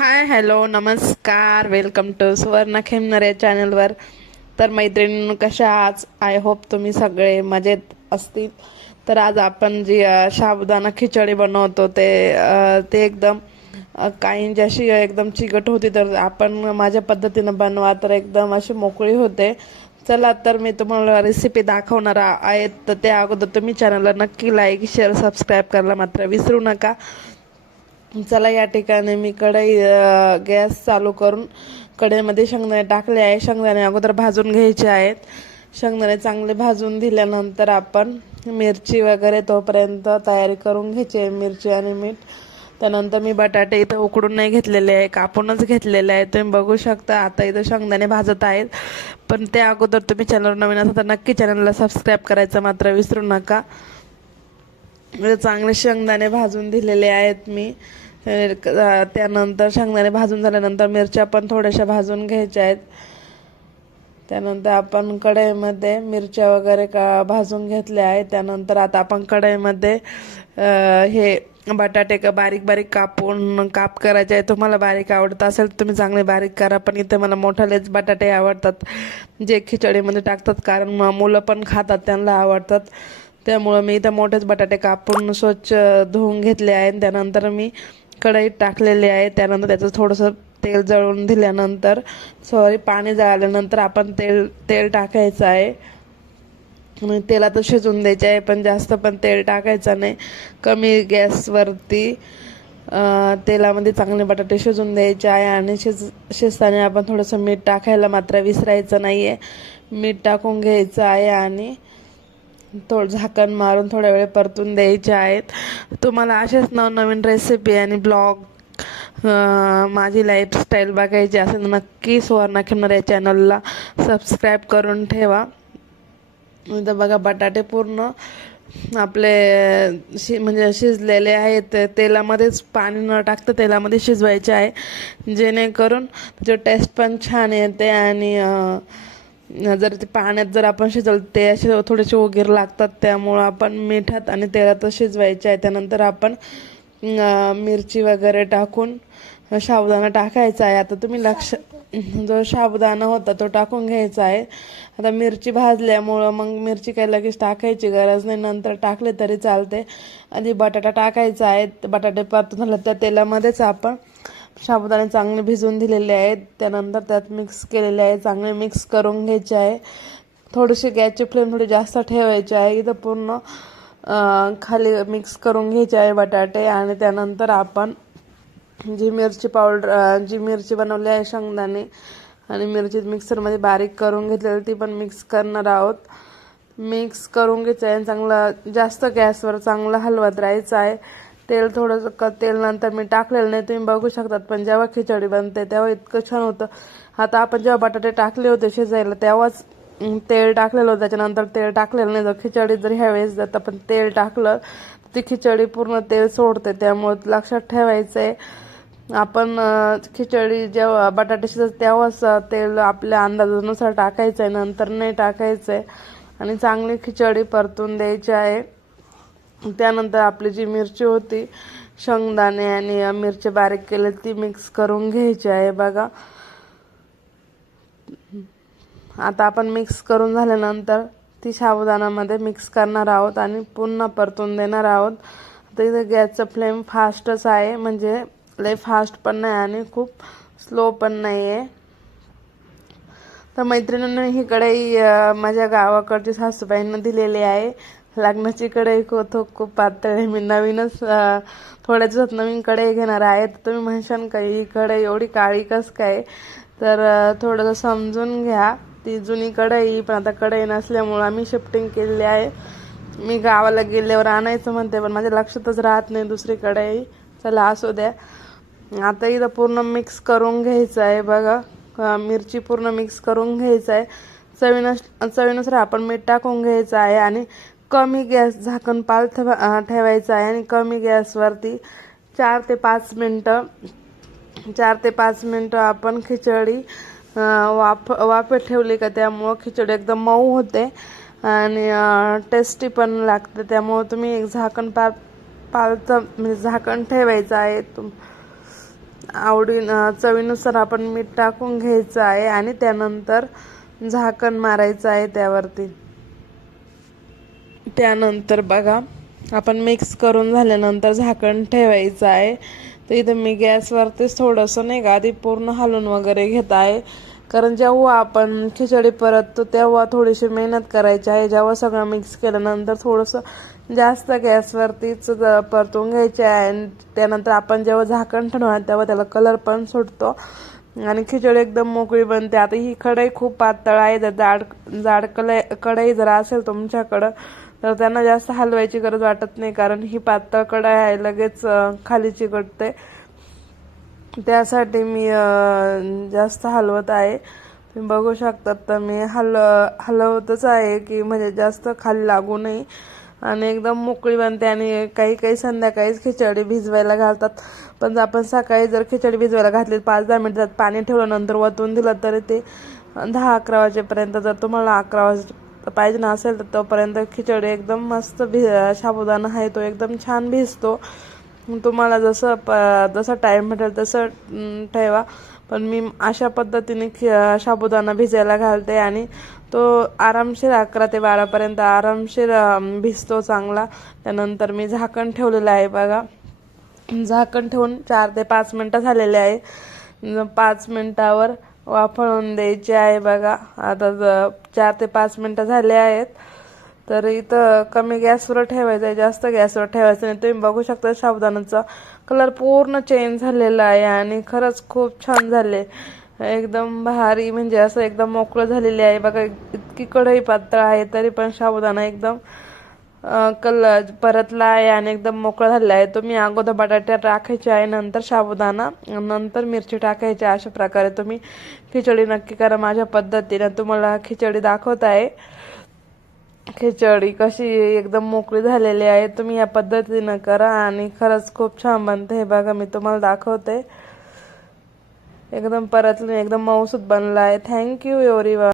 Hi hello नमस्कार, welcome to सुवर्ण खेमनर या चॅनलवर. तर मैत्रिणींनो, कशा आहात? आय होप तुम्ही सगळे मजेत असतील. तर आज आपण जी साबुदाणा खिचडी बनवतो ते एकदम काहींची अशी एकदम चिकट होती, तर आपण माझ्या पद्धतीनं बनवा तर एकदम अशी मोकळी होते. चला तर मी तुम्हाला रेसिपी दाखवणार आहेत. तर त्या अगोदर तुम्ही चॅनलला नक्की लाईक शेअर सबस्क्राईब करायला मात्र विसरू नका. चला, या ठिकाणी मी कढई गॅस चालू करून कढईमध्ये शेंगदाणे टाकले आहे. शेंगदाणे अगोदर भाजून घ्यायचे आहेत. शेंगदाणे चांगले भाजून दिल्यानंतर आपण मिरची वगैरे तोपर्यंत तयारी करून घ्यायची आहे, मिरची आणि मीठ. त्यानंतर मी बटाटे इथं उकडून नाही घेतलेले आहे, कापूनच घेतलेले आहे. तुम्ही बघू शकता. आता इथं शेंगदाणे भाजत आहेत, पण त्या अगोदर तुम्ही चॅनलवर नवीन असाल तर नक्की चॅनलला सबस्क्राईब करायचं मात्र विसरू नका. चांगले शेंगदाणे भाजून दिलेले आहेत मी. त्यानंतर शेंगदाणे भाजून झाल्यानंतर मिरच्या पण थोड्याशा भाजून घ्यायच्या आहेत. त्यानंतर आपण कढईमध्ये मिरच्या वगैरे भाजून घेतल्या आहेत. त्यानंतर आता आपण कढईमध्ये हे बटाटे बारीक बारीक काप करायचे आहे. तुम्हाला बारीक आवडत असेल तर तुम्ही चांगले बारीक करा, पण इथे मला मोठालेच बटाटे आवडतात, जे खिचडीमध्ये टाकतात, कारण मुलं पण खातात, त्यांना आवडतात. त्यामुळं मी इथं मोठेच बटाटे कापून स्वच्छ धुवून घेतले आहे. त्यानंतर मी कढईत टाकलेले आहे. त्यानंतर त्याचं थोडंसं तेल जळून दिल्यानंतर पाणी जळाल्यानंतर आपण तेल टाकायचं आहे. तेलात शिजून द्यायचे आहे, पण जास्त पण तेल टाकायचं नाही. कमी गॅसवरती तेलामध्ये चांगले बटाटे शिजून द्यायचे आहे. आणि शिजताना आपण थोडंसं मीठ टाकायला मात्र विसरायचं नाही आहे. मीठ टाकून घ्यायचं आहे आणि झाकण मारून थोड्या वेळ परतून द्यायचे आहेत. तुम्हाला असेच नवनवीन रेसिपी आणि ब्लॉग, माझी लाईफस्टाईल बघायची असेल तर नक्की सुवर्ण खेमनर या चॅनलला सबस्क्राईब करून ठेवा. इथं बघा, बटाटे पूर्ण आपले म्हणजे शिजलेले आहेत. तेलामध्येच पाणी न टाकता तेलामध्ये शिजवायचे आहे, जेणेकरून त्याची टेस्ट पण छान येते. आणि जर ते पाण्यात जर आपण शिजवलं ते असे थोडेसे वगैर लागतात, त्यामुळं आपण मिठात आणि तेलातच शिजवायचे आहे. त्यानंतर आपण मिरची वगैरे टाकून साबुदाणा टाकायचा आहे. आता तुम्ही जो साबुदाणा होता तो टाकून घ्यायचा आहे. आता मिरची भाजल्यामुळं मग मिरची काही लगेच टाकायची गरज नाही, नंतर टाकले तरी चालते. आधी बटाटा टाकायचा आहे. बटाटे परतून झालं त्या तेलामध्येच आपण साबुदाणे चांगले भिजवून दिलेले आहेत, त्यानंतर त्यात मिक्स केलेले आहे. चांगले मिक्स करून घ्यायचे आहे. थोडीशी गॅसची फ्लेम थोडी जास्त ठेवायची आहे. इथं पूर्ण खाली मिक्स करून घ्यायचे आहे बटाटे. आणि त्यानंतर आपण जी मिरची बनवली आहे, शेंगदाणे आणि मिरची मिक्सरमध्ये बारीक करून घेतलेली, ती पण मिक्स करणार आहोत. मिक्स करून घ्यायचं आहे. चांगलं जास्त गॅसवर चांगलं हलवत राहायचं आहे. तेल नंतर मी टाकलेलं नाही, तुम्ही बघू शकतात. पण जेव्हा खिचडी बनते तेव्हा इतकं छान होतं. आता आपण जेव्हा बटाटे टाकले होते शिजायला तेव्हाच तेल टाकलेलं होतं, त्याच्यानंतर तेल टाकलेलं नाही. जर खिचडी जर ह्यावेळेस जात आपण तेल टाकलं ती खिचडी पूर्ण तेल सोडते, त्यामुळे लक्षात ठेवायचं आहे. आपण खिचडी जेव्हा बटाटे शिजत तेव्हाच तेल आपल्या अंदाजानुसार टाकायचं आहे, नंतर नाही टाकायचं आहे. आणि चांगली खिचडी परतून द्यायची आहे. त्यानंतर आपली जी मिरची होती, शेंगदाणे आणि मिरची बारीक केली, ती मिक्स करून घ्यायची आहे. बघा, आता आपण मिक्स करून झाल्यानंतर ती साबुदाण्यामध्ये मिक्स करणार आहोत आणि पुन्हा परतून देणार आहोत. आता इथे गॅसचं फ्लेम फास्टच आहे, म्हणजे लय फास्ट पण नाही आणि खूप स्लो पण नाही आहे. तर मैत्रिणींनी ही कढई माझ्या गावाकडची सासूबाईंना दिलेली आहे. लग्नाची कढई खूप पातळ आहे. मी नवीनच थोड्या दिवसात नवीन कढई घेणार आहे. तर तुम्ही म्हणशाल का ही कढई एवढी काळी कसं काय, तर थोडंसं समजून घ्या. ती जुनी कढई, पण आता कढई नसल्यामुळं आम्ही शिफ्टिंग केलेली आहे. मी गावाला गेल्यावर आणायचं म्हणते, पण माझ्या लक्षातच राहत नाही दुसरी कढई. चला असू द्या. आता इथं पूर्ण मिक्स करून घ्यायचं आहे. बघा, मिरची पूर्ण मिक्स करून घ्यायचं आहे. चवीनुसार आपण मीठ टाकून घ्यायचं आहे. आणि कमी गॅस झाकण ठेवायचं आहे. आणि कमी गॅसवरती 4 ते 5 मिनटं आपण खिचडी वाफेत ठेवली का त्यामुळं खिचडी एकदम मऊ होते आणि टेस्टी पण लागते. त्यामुळं तुम्ही एक झाकण म्हणजे झाकण ठेवायचं आहे. चवीनुसार आपण मीठ टाकून घ्यायचं आहे आणि त्यानंतर झाकण मारायचं आहे त्यावरती. त्यानंतर बघा आपण मिक्स करून झाल्यानंतर झाकण ठेवायचं आहे. तर इथं मी गॅसवरतीच थोडंसं नाही का आधी पूर्ण हलवून वगैरे घेत आहे, कारण जेव्हा आपण खिचडी परततो तेव्हा थोडीशी मेहनत करायची आहे. जेव्हा सगळं मिक्स केल्यानंतर थोडंसं जास्त गॅसवरतीच परतून घ्यायचे आहे आणि त्यानंतर आपण जेव्हा झाकण ठेवणार तेव्हा त्याला कलर पण सुटतो आणि खिचडी एकदम मोकळी बनते. आता ही कढई खूप पातळ आहे, जर जाड जाड कढई जर असेल तुमच्याकडं तर त्यांना जास्त हलवायची गरज वाटत नाही, कारण ही पातळ कढई आहे, लगेच खाली चिकटते. त्यासाठी मी जास्त हलवत आहे. तुम्ही बघू शकता तर मी हलवतच आहे की म्हणजे जास्त खाली लागू नये आणि एकदम मोकळी बनते. आणि काही काही संध्याकाळीच खिचडी भिजवायला घालतात, पण आपण सकाळी जर खिचडी भिजवायला घातली 5-10 मिनिटात पाणी ठेवलं नंतर वतून दिलं तरी ते 10-11 वाजेपर्यंत, जर तुम्हाला 11 वाजे पाहिजे ना असेल तर तोपर्यंत खिचडी एकदम मस्त साबुदाणा आहे तो एकदम छान भिजतो. तुम्हाला जसं टाईम भेटेल तसं ठेवा, पण मी अशा पद्धतीने साबुदाणा भिजायला घालते आणि तो आरामशीर 11 ते 12 पर्यंत आरामशीर भिजतो चांगला. त्यानंतर मी झाकण ठेवलेलं आहे बघा. झाकण ठेवून 4 ते 5 मिनटं झालेले आहे. 5 मिनटावर वाफळून द्यायचे आहे बघा. आता 4 ते 5 मिनटं झाले आहेत. तर इथं कमी गॅसवर ठेवायचं आहे, जास्त गॅसवर ठेवायचं नाही. तुम्ही बघू शकता साबुदाण्याचा कलर पूर्ण चेंज झालेला आहे आणि खरंच खूप छान झाले, एकदम भारी, म्हणजे असं एकदम मोकळं झालेले आहे बघा. इतकी कढई पातळ आहे तरी पण साबुदाणा एकदम कलर परतला आहे आणि एकदम मोकळा झालेला आहे. तुम्ही अगोदर बटाटे टाकायचे आहे, नंतर साबुदाणा, नंतर मिरची टाकायची. अशा प्रकारे तुम्ही खिचडी नक्की करा. माझ्या पद्धतीने तुम्हाला खिचडी दाखवत आहे. खिचडी कशी एकदम मोकळी झालेली आहे, तुम्ही या पद्धतीनं करा आणि खरंच खूप छान बनते. हे बघा मी तुम्हाला दाखवते, एकदम परतली, एकदम मऊसूत बनला आहे. Thank you everyone.